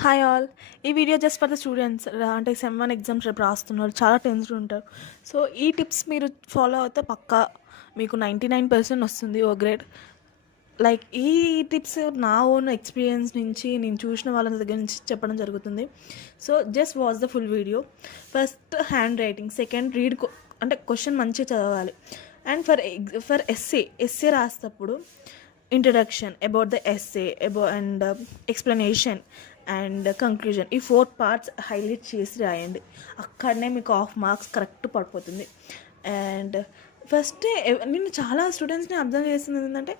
Hi all. ఈ video just for the students. అంటే sem 1 exams రేపు రాస్తున్నారు, చాలా టెన్స్డ్ ఉంటారు. సో ఈ టిప్స్ మీరు ఫాలో అవుతే పక్కా మీకు 99% వస్తుంది ఓ గ్రేడ్. లైక్ ఈ టిప్స్ నా ఓన్ ఎక్స్పీరియన్స్ నుంచి, నేను చూసిన వాళ్ళ దగ్గర నుంచి చెప్పడం జరుగుతుంది. So just watch the full video. First hand writing, second read, అంటే క్వశ్చన్ మంచిగా చదవాలి. అండ్ ఫర్ ఎస్సే రాసేటప్పుడు introduction, about the essay, and explanation and conclusion, ఈ 4 పార్ట్స్ హైలైట్ చేసి రాయండి. అక్కడనే మీకు హాఫ్ మార్క్స్ కరెక్ట్ పడిపోతుంది. అండ్ ఫస్ట్ నేను చాలా స్టూడెంట్స్ని అబ్జర్వ్ చేస్తుంది ఏంటంటే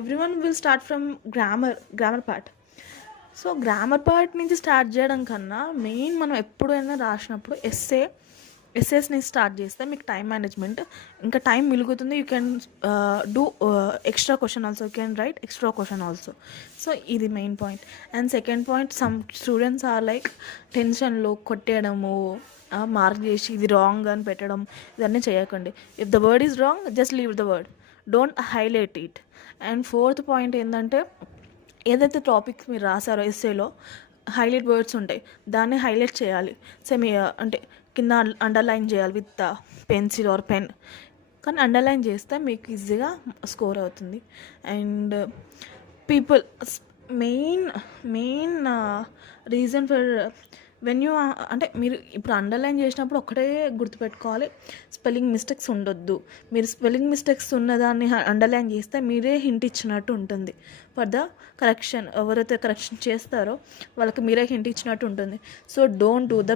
every one will start from grammar part. So grammar part నుంచి స్టార్ట్ చేయడం కన్నా మెయిన్ మనం ఎప్పుడైనా రాసినప్పుడు ఎస్ఏస్ని స్టార్ట్ చేస్తే మీకు టైం మేనేజ్మెంట్, ఇంకా టైం మిలుగుతుంది. You can do extra question also, you can write extra question also. So ఇది main point. And second point, some students are like టెన్షన్లో కొట్టేయడము, మార్క్ చేసి ఇది రాంగ్ అని పెట్టడం, ఇవన్నీ చేయకండి. If the word is wrong, just leave the word, don't highlight it. And fourth point ఏంటంటే, ఏదైతే టాపిక్స్ మీరు రాసారో ఎస్సేలో హైలైట్ వర్డ్స్ ఉంటాయి, దాన్ని హైలైట్ చేయాలి. అంటే కింద అండర్లైన్ చేయాలి విత్ పెన్సిల్ ఆర్ పెన్. కానీ అండర్లైన్ చేస్తే మీకు ఈజీగా స్కోర్ అవుతుంది. And people, main reason for when you, అంటే మీరు ఇప్పుడు అండర్లైన్ చేసినప్పుడు ఒకటే గుర్తుపెట్టుకోవాలి, స్పెల్లింగ్ మిస్టేక్స్ ఉండొద్దు. మీరు స్పెల్లింగ్ మిస్టేక్స్ ఉన్నదాన్ని అండర్లైన్ చేస్తే మీరే హింట్ ఇచ్చినట్టు ఉంటుంది ఫర్ ద కరెక్షన్. ఎవరైతే కరెక్షన్ చేస్తారో వాళ్ళకి మీరే హింట్ ఇచ్చినట్టు ఉంటుంది. So don't do the